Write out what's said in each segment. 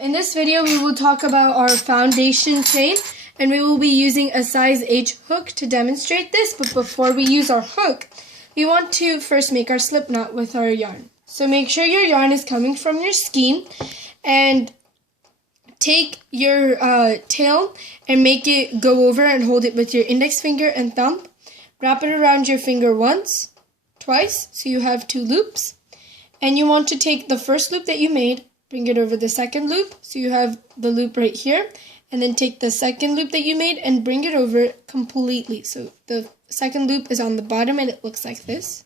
In this video, we will talk about our foundation chain, and we will be using a size H hook to demonstrate this. But before we use our hook, we want to first make our slip knot with our yarn. So make sure your yarn is coming from your skein, and take your tail and make it go over and hold it with your index finger and thumb. Wrap it around your finger once, twice, so you have 2 loops. And you want to take the first loop that you made, bring it over the second loop, so you have the loop right here, and then take the second loop that you made and bring it over completely. So the second loop is on the bottom and it looks like this.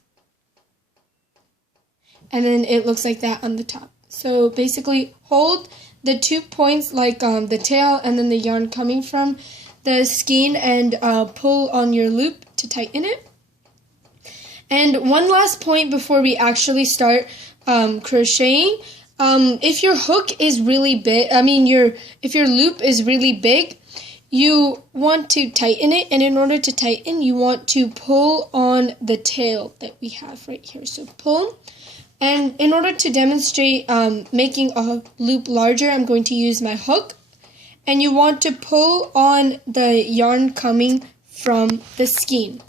And then it looks like that on the top. So basically hold the 2 points like the tail and then the yarn coming from the skein and pull on your loop to tighten it. And one last point before we actually start crocheting. If your hook is really big, if your loop is really big, you want to tighten it, and in order to tighten, you want to pull on the tail that we have right here. So pull, and in order to demonstrate making a loop larger, I'm going to use my hook, and you want to pull on the yarn coming from the skein.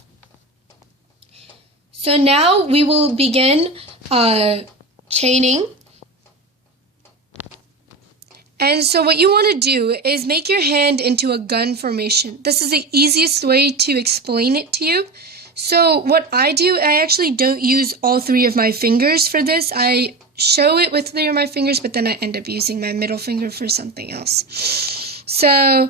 So now we will begin chaining. And so what you want to do is make your hand into a gun formation. This is the easiest way to explain it to you. So what I do, I actually don't use all 3 of my fingers for this. I show it with 3 of my fingers, but then I end up using my middle finger for something else. So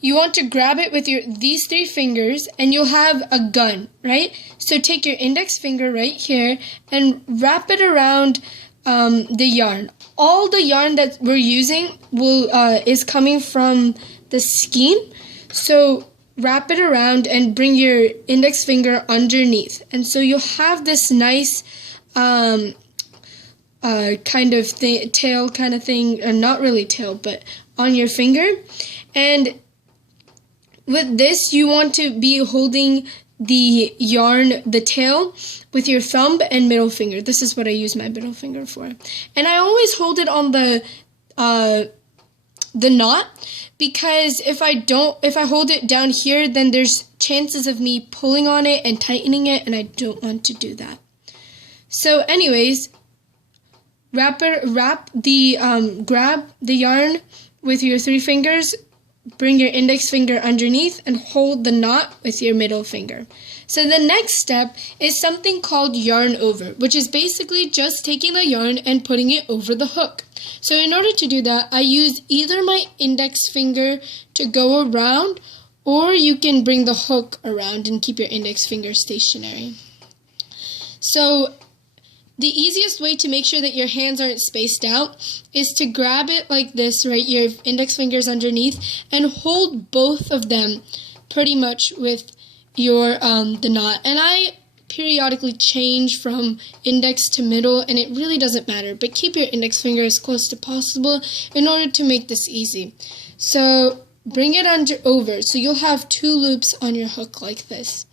you want to grab it with these 3 fingers, and you'll have a gun, right? So take your index finger right here and wrap it around the yarn. All the yarn that we're using is coming from the skein. So wrap it around and bring your index finger underneath. And so you'll have this nice kind of tail kind of thing, or not really tail, but on your finger. And with this, you want to be holding the yarn, the tail, with your thumb and middle finger. This is what I use my middle finger for. And I always hold it on the knot, because if I hold it down here, then there's chances of me pulling on it and tightening it, and I don't want to do that. So anyways, grab the yarn with your 3 fingers, bring your index finger underneath, and hold the knot with your middle finger. So the next step is something called yarn over, which is basically just taking the yarn and putting it over the hook. So in order to do that, I use either my index finger to go around, or you can bring the hook around and keep your index finger stationary. So the easiest way to make sure that your hands aren't spaced out is to grab it like this, right? Your index fingers underneath, and hold both of them pretty much with your the knot. And I periodically change from index to middle, and it really doesn't matter, but keep your index finger as close to possible in order to make this easy. So bring it over, so you'll have 2 loops on your hook like this.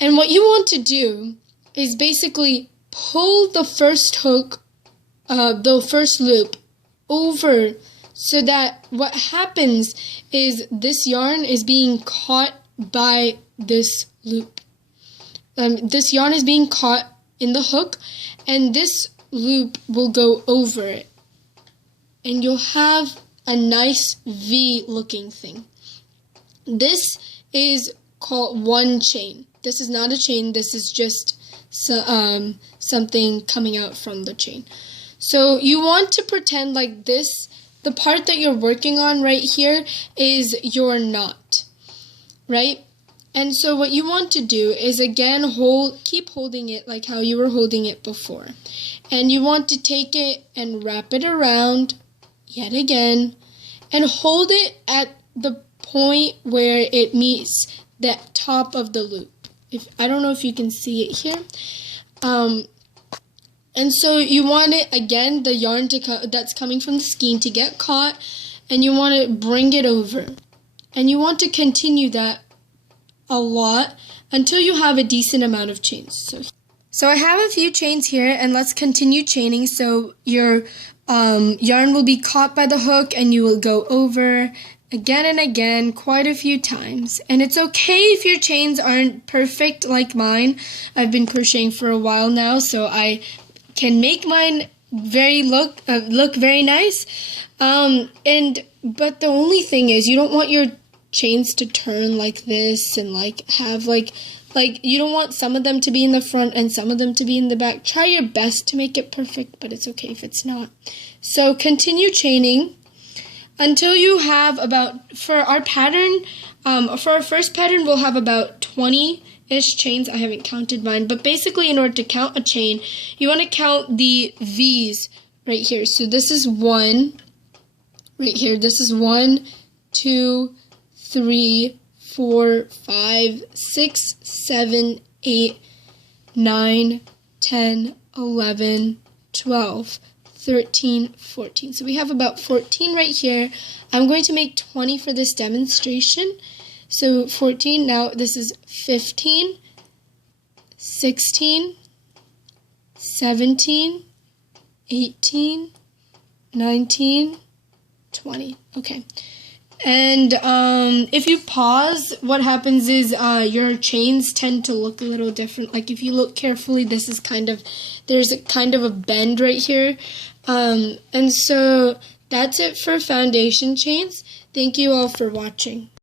And what you want to do is basically pull the first hook, the first loop over, so that what happens is this yarn is being caught by this loop. This yarn is being caught in the hook, and this loop will go over it. And you'll have a nice V looking thing. This is called one chain. This is not a chain, this is just something coming out from the chain. So you want to pretend like this, the part that you're working on right here is your knot, right? And so what you want to do is, again, keep holding it like how you were holding it before. And you want to take it and wrap it around yet again, and hold it at the point where it meets the top of the loop. I don't know if you can see it here. And so you want it, again, the yarn that's coming from the skein to get caught, and you want to bring it over. And you want to continue that a lot until you have a decent amount of chains. So I have a few chains here, and let's continue chaining. So your yarn will be caught by the hook and you will go over again and again quite a few times. And it's okay if your chains aren't perfect like mine. I've been crocheting for a while now, so I can make mine look very nice. But the only thing is, you don't want your chains to turn like this and have you don't want some of them to be in the front and some of them to be in the back. Try your best to make it perfect, but it's okay if it's not. So continue chaining until you have for our first pattern, we'll have about 20-ish chains. I haven't counted mine, but basically in order to count a chain, you want to count the V's right here. So this is 1, right here. This is 1, 2, 3, 4, 5, 6, 7, 8, 9, 10, 11, 12, 13, 14. So we have about 14 right here. I'm going to make 20 for this demonstration. So 14, now this is 15, 16, 17, 18, 19, 20. Okay. And if you pause, what happens is your chains tend to look a little different. Like if you look carefully, there's a kind of a bend right here. And so that's it for foundation chains. Thank you all for watching.